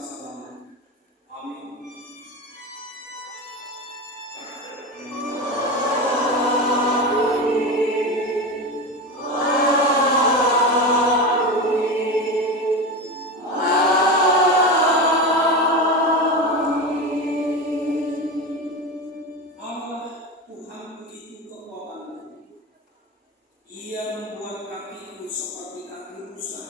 selama-lamanya. Amin. Ia membuat kakiku seperti kaki rusa.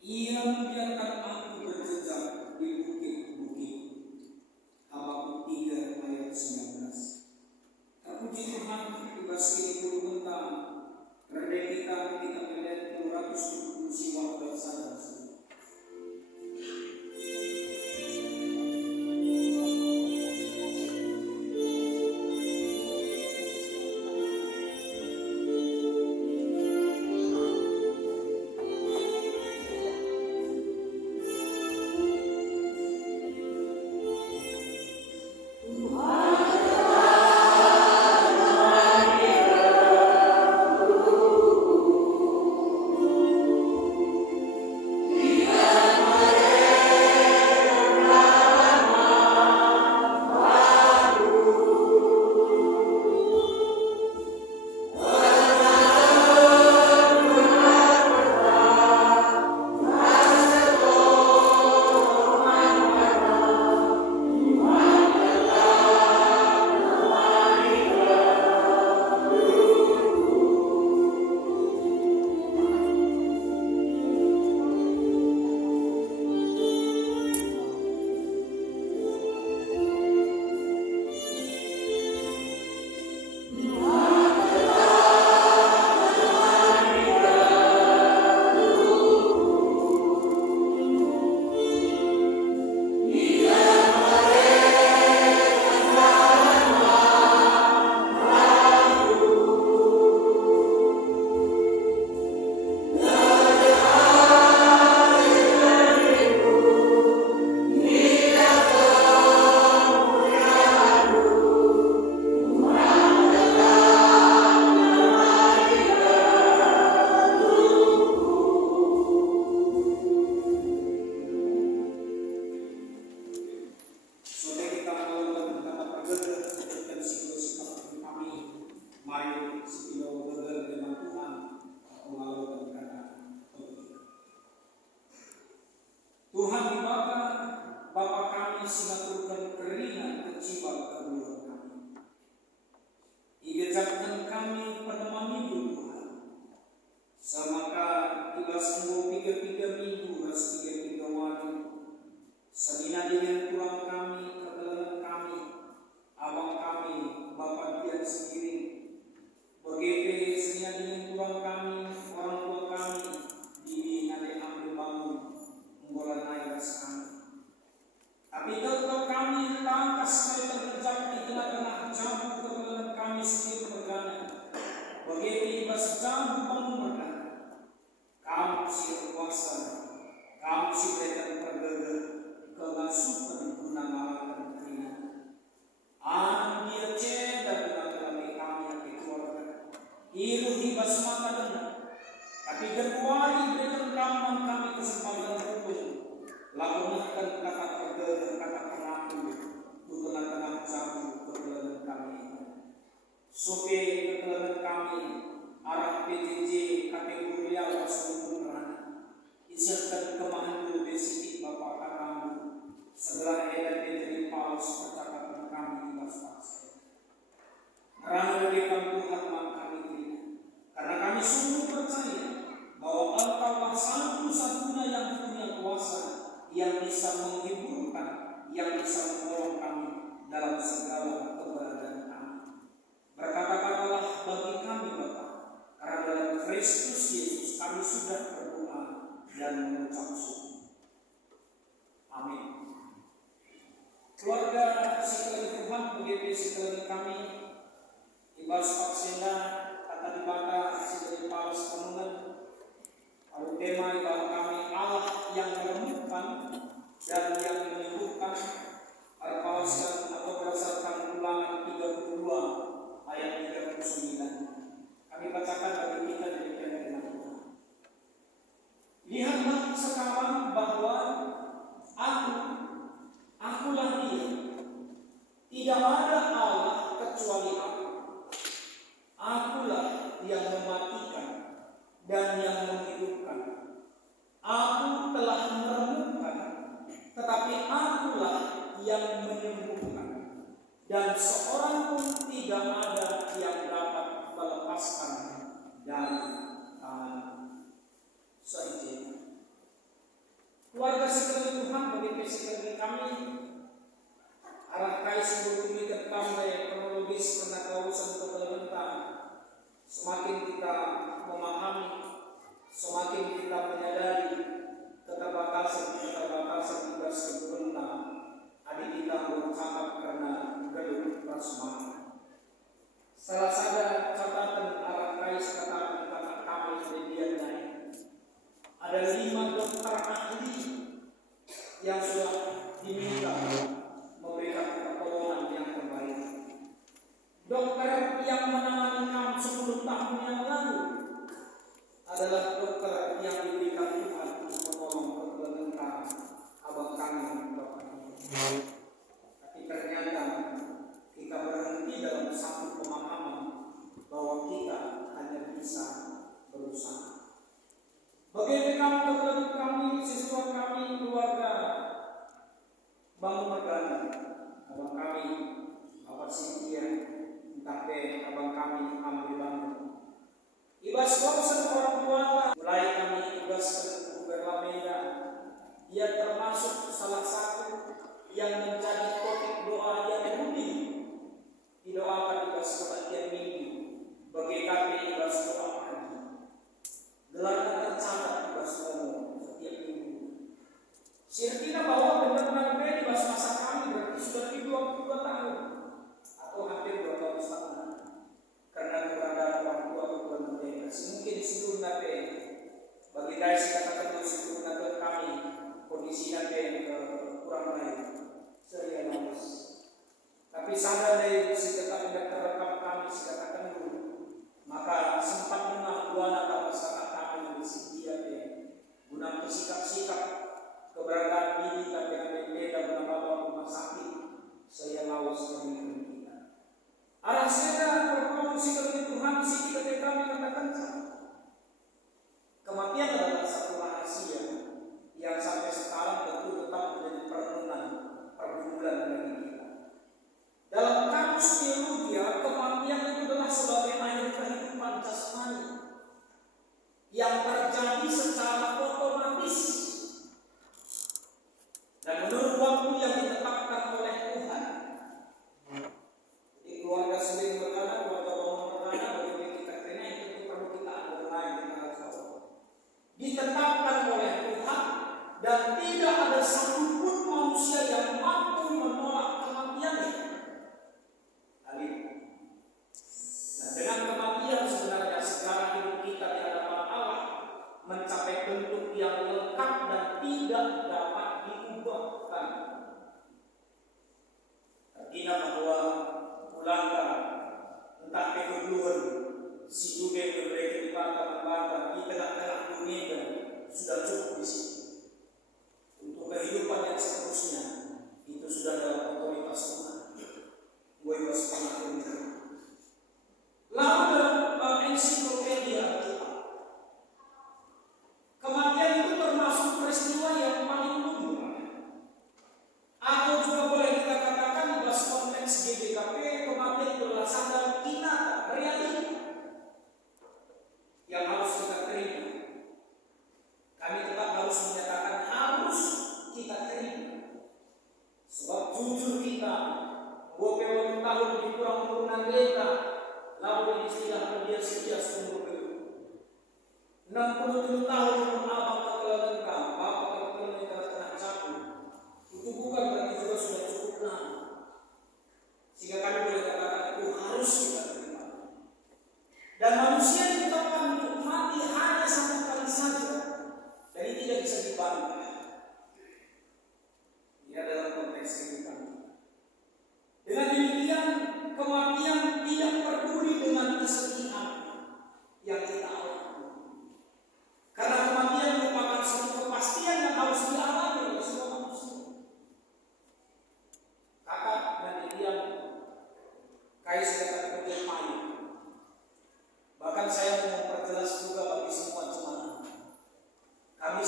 Ia membiarkan aku berjejak di bukit-bukit. Habakuk 3 ayat 19. Terpuji Tuhan, tugas ini puluh bentang. Redek kita melihat 270 siwa bersama. Tuhan di Bapa kami singaturkan keringan kecibat kedua kami. Igejatkan kami pada minggu Tuhan. Semaka ibas sembuh 3 minggu ras 3 wali. Sedina dengan tulang kami, ketelangan kami, abang kami, Bapa dia sendiri. Begitu sedina dengan tulang kami, orang tua kami, bibi nade ambil bangun. Bola naik kami. Tapi tetap kami tangkas kami terjejak di tengah-tengah jambu ketelangan kami sendiri bergana. Begitu ibas jambu bangun bergana. Kamu si kuasa, kamu si berikan pergega, kegasupan guna ngalakan keringan. Dia ceda dengan lagi kami yang dikeluarkan. Ilu ibas mata dengar. Tapi kecuali berikan ramah kami kesempatan hukum. Lakukan kata pergega, kata pengaku di tengah-tengah jambu ketelangan kami. Sope ketelangan kami arah PJJ kategori yang seluruh iserkan kemahandu besidik Bapak kami sebelah edat dari paus percakapan kami di bas-bas. Karena berikan Tuhan kami ini, karena kami sungguh percaya bahwa Engkaulah satu-satunya yang punya kuasa, yang bisa menghiburkan, yang bisa menolong kami dalam segala keberadaan kami. Berkata-katalah bagi kami Bapa, karena dalam Kristus Yesus kami sudah berdoa dan mengucap syukur. Amin. Keluarga sekalian Tuhan, begitu sekalian kami, ibas paksenda kata dibaca sekalian paus penungan. Lalu tema ibadah kami Allah yang menemukan dan yang menyembuhkan. Pauskan atau berdasarkan Ulangan 32 ayat 39. Kami bacakan bagi kita demikian dengan Tuhan. Lihatlah sekarang bahwa Aku, akulah Dia. Tidak ada Allah kecuali Aku. Akulah yang mematikan dan yang menghidupkan. Aku telah meremukkan, tetapi Akulah yang menyembuhkan. Dan seorang pun tidak ada yang dapat melepaskan dari tangan seizin. Keluarga sekalian Tuhan, bagi sekalian kami, arah kais bertumi ketamai kronologis karena kausan keterbentan. Semakin kita memahami, semakin kita menyadari keterbatasan tugas keterbentan. Adik kita bercakap karena gedung prasmanan. Salah satu catatan arah kais kata kami sedian lain. Ada 5 dokter ahli yang sudah diminta memberikan pertolongan yang terbaik. Dokter yang menangani kamu 10 tahun yang lalu adalah dokter yang diberikan Tuhan untuk menolong kebenaran abang kami Bapak. Tapi ternyata kita berhenti dalam satu pemahaman bahwa kita hanya bisa berusaha. Bagaimana kebenaran kami, siswa kami, keluarga Bang Mergani, abang kami, Bapak Sintia, entah abang kami ambil bangun. Ibas konsen orang tua mulai kami tugaskan ke Berlameda. Dia termasuk salah satu yang menjadi topik doa yang rutin didoakan di kebaktian minggu bagi kami ibas doa pagi. Gelarnya tercatat ibas ngomong setiap minggu. Sirtina bahwa benar-benar ibas masa kami berarti sudah 22 tahun atau hampir 2 tahun setengah karena keberadaan orang tua kebutuhan mereka. Mungkin sebelum nanti bagi guys katakan sebelum nanti kami kondisi nanti kurang baik serius nafas. Tapi sadar dari sikap tidak terekam kami katakan dulu, maka sempat menang dua anak masyarakat kami di Sintia guna bersikap-sikap keberadaan diri tapi ada beda menambah rumah sakit saya lawas dari kita. Arah saya berproduksi dari Tuhan sih ketika kami katakan kematian adalah satu rahasia yang sampai sekarang tentu tetap menjadi perenungan pergumulan bagi kita. Dalam kamus teologi, kematian itu adalah sebagai akhir kehidupan jasmani yang terjadi secara otomatis dan menurut waktu yang ditetapkan oleh Tuhan. Di keluarga sendiri berkata, keluarga bangun berkata, bagaimana kita kena itu perlu kita underline dengan Allah. Ditetapkan oleh Tuhan. Dan tidak ada satupun manusia yang mampu menolak kematian. Dan dengan kematian sebenarnya segala hidup kita di hadapan Allah mencapai bentuk yang lengkap dan tidak dapat diubahkan. Artinya bahwa ulangga entah kekeluar si juga mereka di bangga di tengah-tengah dunia sudah cukup di sini. Untuk kehidupan yang seterusnya itu sudah dalam otoritas Tuhan. Gue bebas pengakuan. Lalu dalam ensiklopedia kematian itu termasuk peristiwa yang paling lumrah. Atau juga boleh kita katakan di dalam konteks GBKP kematian itu adalah sandal kinata, realita yang harus kita terima. Kami tetap harus menyatakan harus kita terima. Sebab jujur kita 20 tahun di kurang turunan data lalu istilah dia setia seumur hidup 67 tahun abang ketelangan bapak ketelangan kena capu itu bukan berarti juga sudah cukup lama sehingga kami boleh katakan itu harus kita terima. Dan manusia ditetapkan untuk mati hanya satu kali saja. Jadi tidak bisa dibantah. Ini adalah konteks kita. Dengan demikian kematian tidak peduli dengan kesedihan yang kita alami. Karena kematian merupakan suatu kepastian yang harus dialami oleh semua manusia.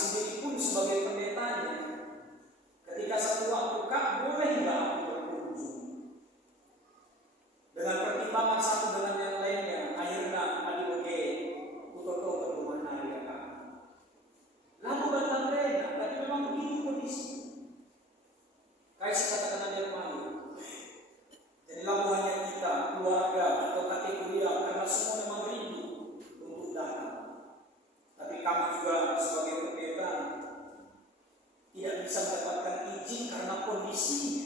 sendiri pun sebagai pendetanya, ketika satu waktu, Kak, boleh nggak aku berkunjung? Dengan pertimbangan satu dengan yang lainnya, akhirnya adik oke, kutoto ke rumah ya Kak. Lalu datang Rena, tapi memang begitu kondisi. Kayak katakan aja kemarin. Jadilah hanya kita, keluarga atau kategori karena semua memang rindu untuk datang. Tapi kami juga sebagai pendeta tidak bisa mendapatkan izin karena kondisinya.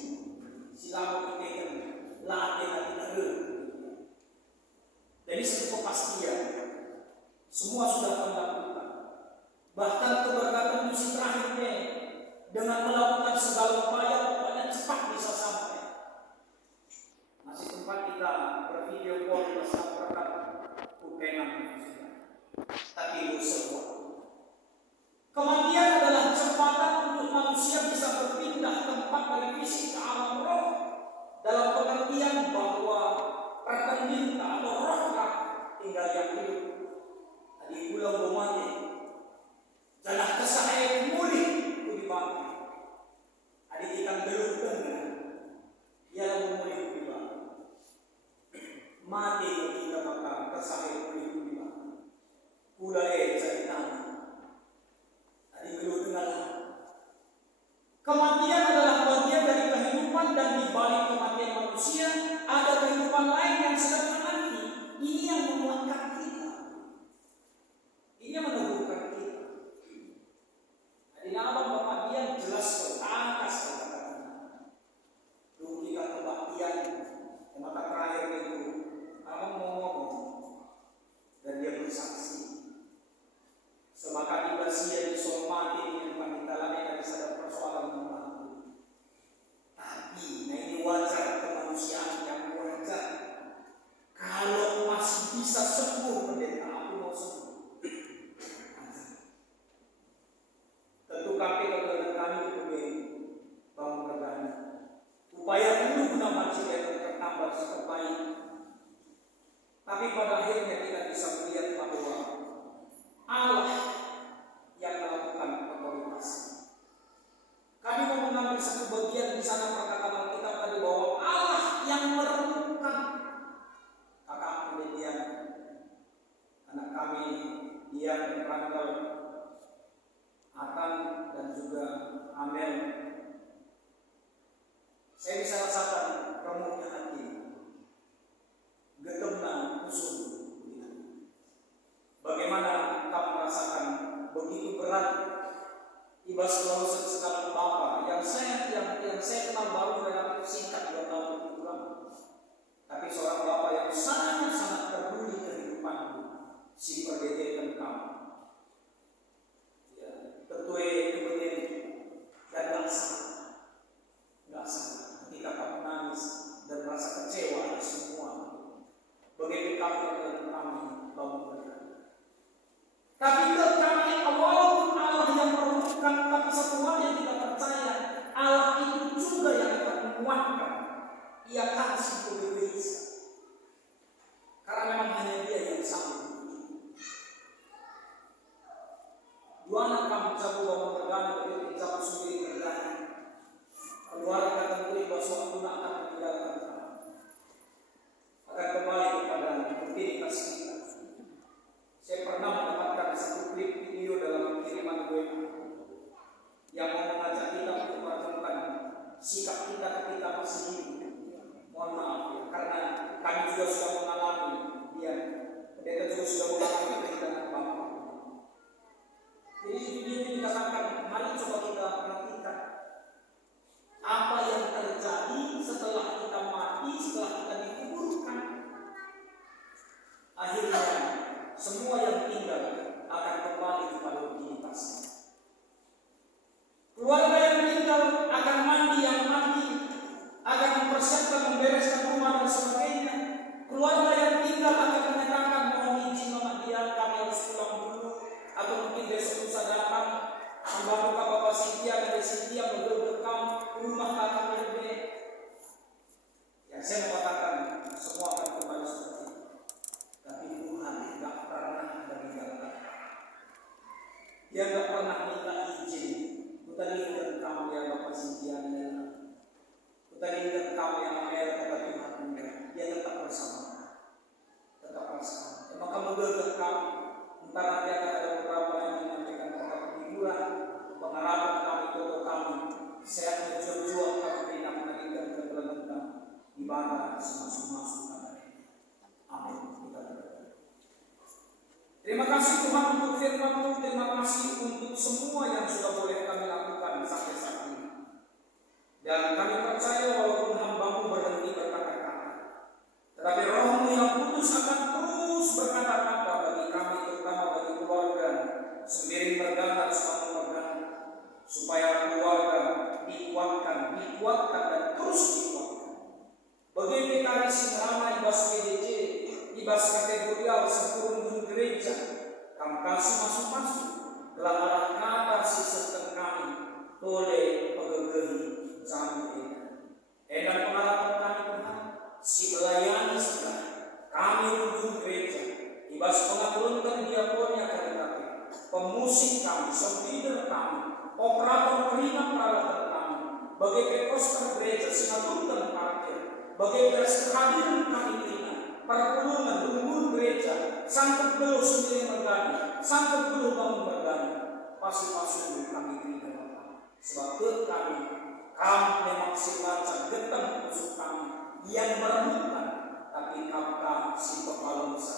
Silakan kita latih hati terus. Jadi satu kepastian, semua sudah melakukan. Bahkan keberkatan misi terakhirnya dengan melakukan segala upaya, pokoknya cepat bisa sampai. Masih sempat kita bervideo call bersama berkat UPN, tapi itu semua. Kematian adalah jembatan untuk manusia bisa berpindah tempat dari fisik ke alam roh, dalam pengertian bahwa rekening atau roh tinggal yang hidup. Tadi pulang bomanya, jalan kesahaya mulih dibangkit. Adik kita belum dengar, dia memulih dibangkit. Mati kita maka kesahaya mulih dibangkit. Kulai cerita. Kematian adalah bagian dari kehidupan, dan di balik kematian manusia ada kehidupan lain yang sedang menanti. Ini yang menguatkan kita. Ini yang meneguhkan kita. Di dalam kematian jelas berangkas kata-kata. Dulu kita kebaktian, maka terakhir itu abang mau ngomong dan dia bersaksi. Semaka tiba sia di mati dengan panitalannya dan sadar persoalan membantu. Tapi ini wajar, kemanusiaan yang wajar. Kalau masih bisa sembuh, pendeta, aku mau sembuh. Tentu kami sebagai bangun negara, upaya dulu guna manusia yang tertambah terbaik. Tapi pada akhirnya kita bisa melihat bahwa Allah yang melakukan otoritas. Kami mau mengambil satu bagian di sana perkataan Alkitab tadi bahwa Allah yang merenungkan. Kakak kemudian anak kami dia Ranggal, Akan dan juga Amel. Saya bisa rasakan remuknya hati, getemna usul. Bagaimana kamu merasakan begitu berat tiba selalu sekarang Bapak yang saya kenal baru relatif singkat 2 tahun pulang, tapi seorang Bapak yang sangat peduli kehidupanmu, si perdedikan kamu. Ya, ketua kemudian dan nggak salah ketika kamu nangis dan merasa kecewa atas semua. Begitu kamu dengan kami bangun berkata. Tapi kami walaupun Allah yang merenungkan, tapi satu hal yang kita percaya, Allah itu juga yang akan menguatkan. Ia kasih kebebasan. Karena memang hanya Dia yang sanggup. 2 anak kamu jago bangun negara, begitu jago sendiri kerjanya. Keluarga tentu bahwa suatu anak akan meninggalkan kamu. Akan kembali kepada rutinitas kita. Saya pernah mendapatkan satu klip video dalam kiriman WA yang mau mengajak kita untuk merenungkan sikap kita ketika masih hidup. Mohon maaf ya, karena kami juga sudah mengalami, ya, pendeta juga sudah mengalami kehilangan Bapak. Jadi video ini dikatakan, mari coba kita perhatikan apa yang terjadi setelah kita mati, setelah kita dikuburkan. Akhirnya semua yang tinggal akan kembali kepada rutinitasnya. Keluarga yang tinggal akan mandi yang mandi, akan mempersiapkan membereskan rumah dan sebagainya. Keluarga yang tinggal akan menyatakan mohon izin Mama Dia, kami harus pulang dulu, atau mungkin besok lusa datang membantu Bapak Sintia dan Sintia berbekam rumah kakak berdua. Ya, saya mau katakan semua akan kembali seperti itu. Tapi Tuhan tidak pernah meninggalkan. Dia tidak pernah minta berkata semasuk-masuk kata. Amin. Kita berdoa. Terima kasih Tuhan untuk firman-Mu, terima kasih untuk semua yang sudah boleh kami lakukan sampai saat ini. Dan kami percaya walaupun hamba-Mu berhenti berkata-kata, tetapi Roh-Mu yang kudus akan terus berkata-kata bagi kami, terutama bagi keluarga Sembiring Berganda, Semangat Berganda, supaya keluarga dikuatkan dan terus dikuatkan. Bagi PKRI Singrama, Ibas PDJ, Ibas kategorial sepuluh gereja, kami kasih masuk-masuk dalam arah kata sistem kami, toleh pegegehi jamu dan pengalaman kami Tuhan, si melayani sebelah kami ujung gereja, Ibas pengaturkan diakonia karitatif, pemusik kami, sound leader kami, operator keringat peralatan kami, bagi pekoster gereja, sinaturkan parkir, bagi beras kehadiran kami keringat, perpulungan, rumpun gereja, sangkut beluh sendiri bergani, sangkut beluh bangun bergani, pasti-pasti kami keringat Bapak. Sebab kami memang silacan getang kusuk kami yang meremukan, tapi Kamka si pepalungsa,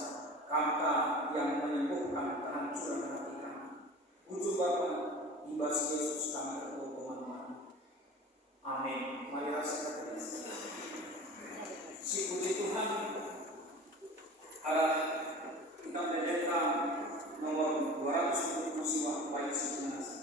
Kamka yang menyembuhkan kehancuran hati kami. Puji Bapa, Ibas Yesus kami berdoa kami. Amin. Mari kita si puji Tuhan. Arah kita mendengarkan nomor 200 musibah baik sejenak.